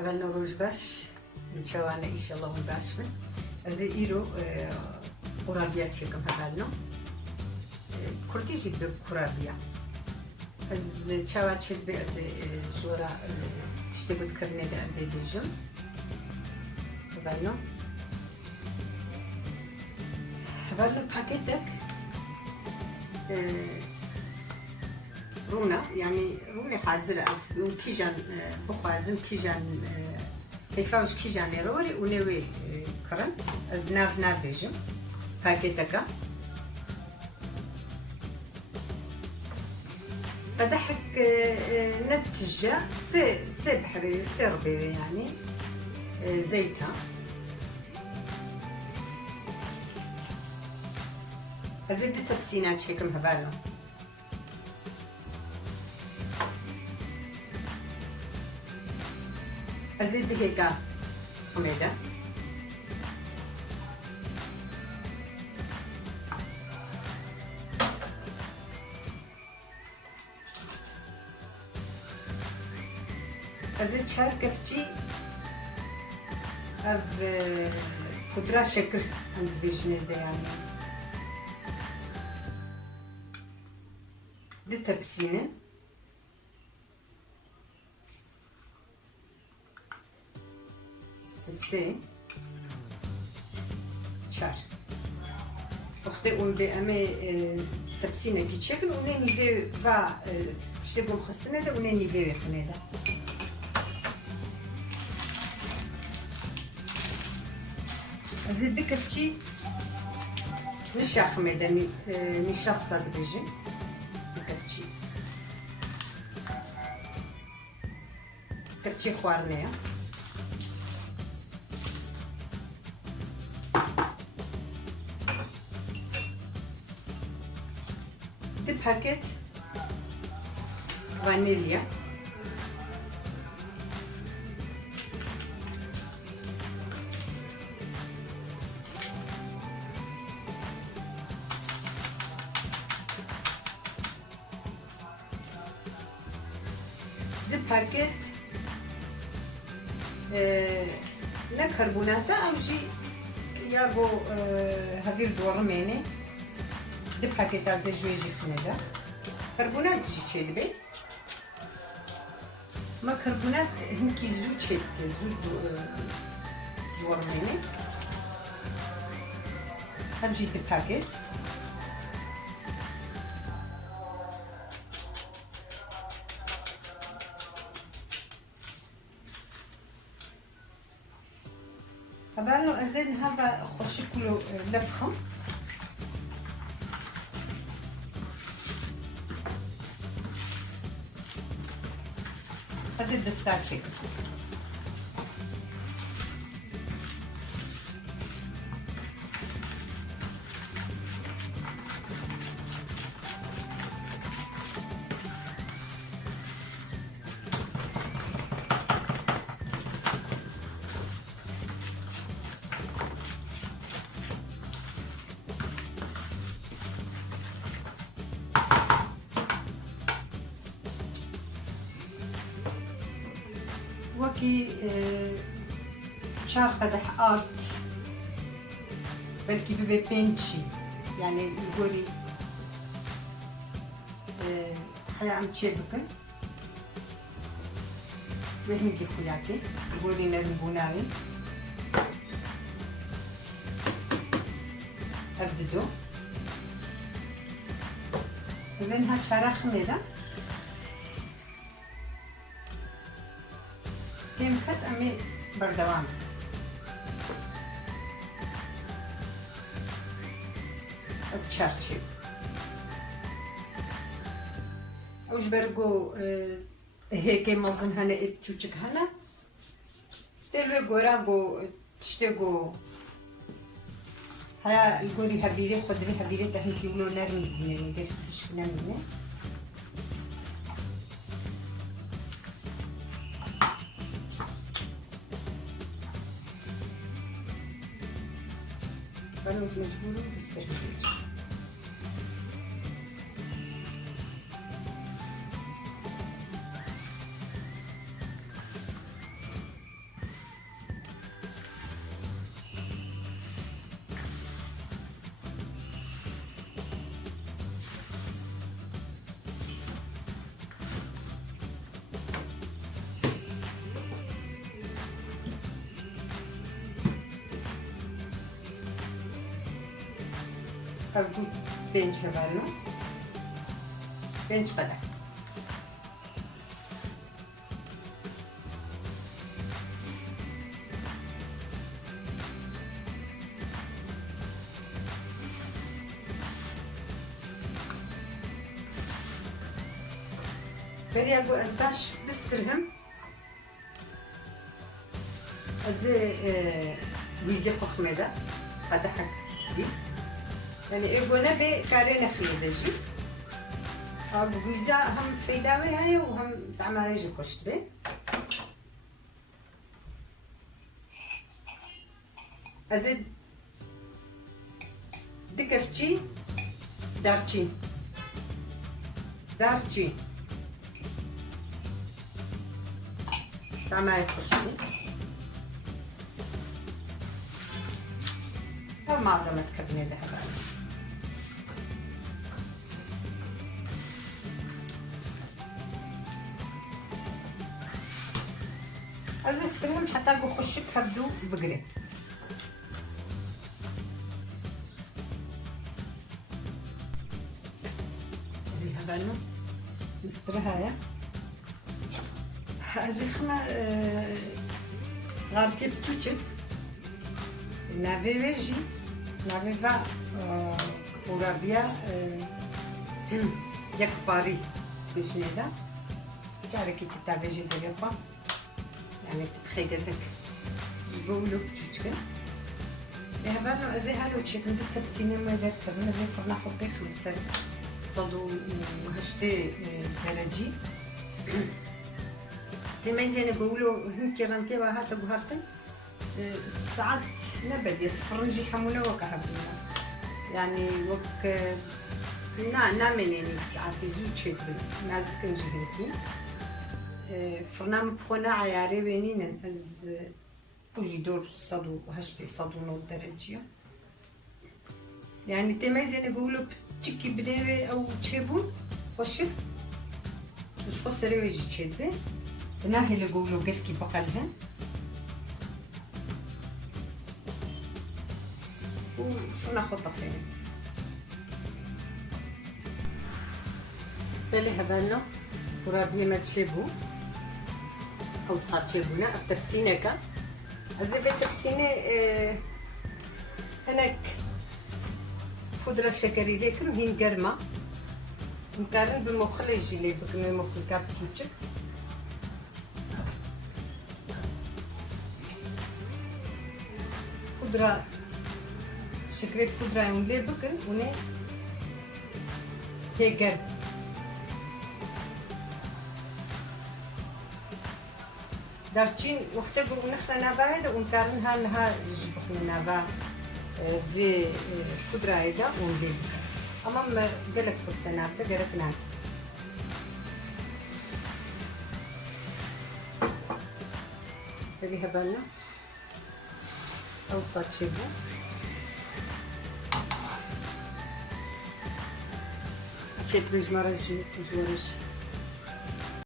أولنا روج باش نشوانا إن شاء الله باش من أزي إيرو قرابيات شكم هبالنا كردي جد بقرابية أز شوات شد بي أزي جورا تشتغل كرني دا أزي بيجم هبالنا باكيتك رونا يعني روني حازرة يوم كيجان بخوازم كيجان كيفاوش كيجان يروري ونوي كرن أزناف نافيجم باكيتك فضحك نتجة سي بحري سربي يعني زيتها أزيد تبسينات شيكم هبالو أزيد هيك حميدة أزيد شهر كفتي أب خضرة شكر عند بيجني ده يعني دي تبسينة سي چار وقتی اون به امه تبسینه کی چکن اونه نیوه و تشتی بوم خستنه ده اونه نیوه بخنه ده از این دکفچی نشاخمه ده نشاسته ده بیجن دکفچی کفچی خوارنه باكيت فانيليا دي باكيت لا كربوناتا او جي ياغو هذيل دورميني دي باكيت ازي جويجي خندا كربونات جي تشيد بي ما كربونات هنكي زو تشيد زو دورميني هم جي دي باكيت هبالو ازين هذا خوشي كله لفخم أزيد دستاتشي وكي شاخ قدح آرت بلكي ببي بينشي يعني يقولي حيا عم تشيبكن وين نجي خلاتي يقولي نرمبوناوي أبددو إذن ها شارع خميدة كم خد أمي بردوام أفشارشي أوش برجو هيك مازن هنا إبتشوشك هنا تلو جوراجو تشتغو هيا الجوري هبيري خدري هبيري تهني كيلو نرمي يعني ده تشكنا منه أنا مش مجبورة بسترجع أبو بينج هبالنا بينج قدح بري أبو أزباش بسترهم از ويزي خخمة هذا حق بيس يعني يقولنا بكارين خليدجي أبو ويزا هم فيداوي هاي وهم تعمل يجي خشت به أزيد دكفتشي دارتشي تعمل خشت معظمة كبنة ذهبان أزي استلهم حتى بخشك هبدو بقري اللي هبانو مسترهايا أزي خما غار كيف تشوتشك نافيجي نافيفا ورابيا يك باري بجنيدا جاركي تتابجي دليخوا يعني تتخيجزك جبولو بجوجكن يهبانو ازي هالو تشيكن دي تبسيني ما ذات تبنا زي فرنا حبي خمسة صدو وهشتي درجي تميزين يقولوا هنكي رنكي وهاتا بهارتن ساعات نبدي فرنجي حمونا وكهبنا يعني وك نعمل يعني ساعات يزود شيء ناس كنجي هنتي فرنا مبخونا عياري بينين از توجي دور صدو هشتي صدو نو درجية يعني تميزين يقولوا بتشكي بديوي او تشيبون وشك مش خسري ويجي تشيبي بناهي اللي يقولوا قلكي بقلهن وناخد طفيني اللي هبالنا ورابني ما تشيبو او صاتشيبونا افتبسينيكا ازي بتبسيني هناك فودرة شكري ليكن وهي قرمة مقارن بمخل يجي لي بكمي مخل كاب تشوتشك فودرة شكريت فودرة يوم لي بكن وني هي قرم دارتشين وقتها ونخلى نابا ونقارنها لها جبخنا نابا في خضرة هيدا ونليب أمام قالك فستانات قالك نعم اللي هبالنا أو صاد شيبو فيت بجمرجي وجورج